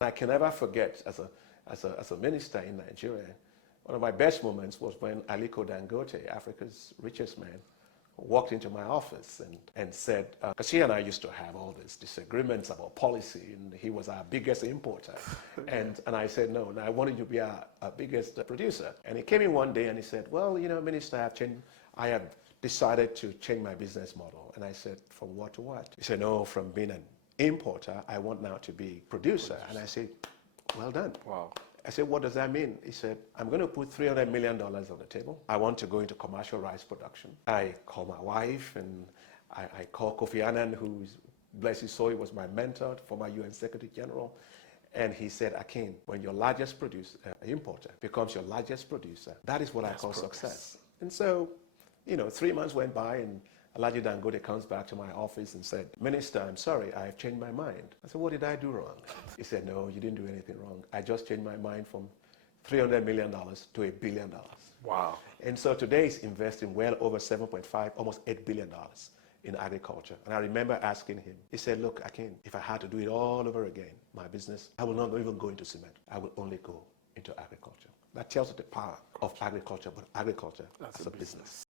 I can never forget as a minister in Nigeria, one of my best moments was when Aliko Dangote, Africa's richest man, walked into my office and said, because he and I used to have all these disagreements about policy, and he was our biggest importer. And I said, no, I wanted you to be our biggest producer. And he came in one day and he said, well, you know, Minister, I have decided to change my business model. And I said, from what to what? He said, no, from being an importer, I want now to be producer. And I said, well done. Wow. I said, what does that mean? He said, I'm going to put $300 million on the table. I want to go into commercial rice production. I call my wife, and I call Kofi Annan, who, bless his soul, he was my mentor, former UN Secretary General. And he said, Akin, when your largest importer becomes your largest producer, that is what I call success. And so, you know, 3 months went by, and Aliko Dangote comes back to my office and said, Minister, I'm sorry, I've changed my mind. I said, what did I do wrong? He said, no, you didn't do anything wrong. I just changed my mind from $300 million to $1 billion. Wow. And so today he's investing well over 7.5, almost $8 billion in agriculture. And I remember asking him, he said, look, Akin, if I had to do it all over again, my business, I will not even go into cement. I will only go into agriculture. That tells you the power of agriculture, but agriculture as a business.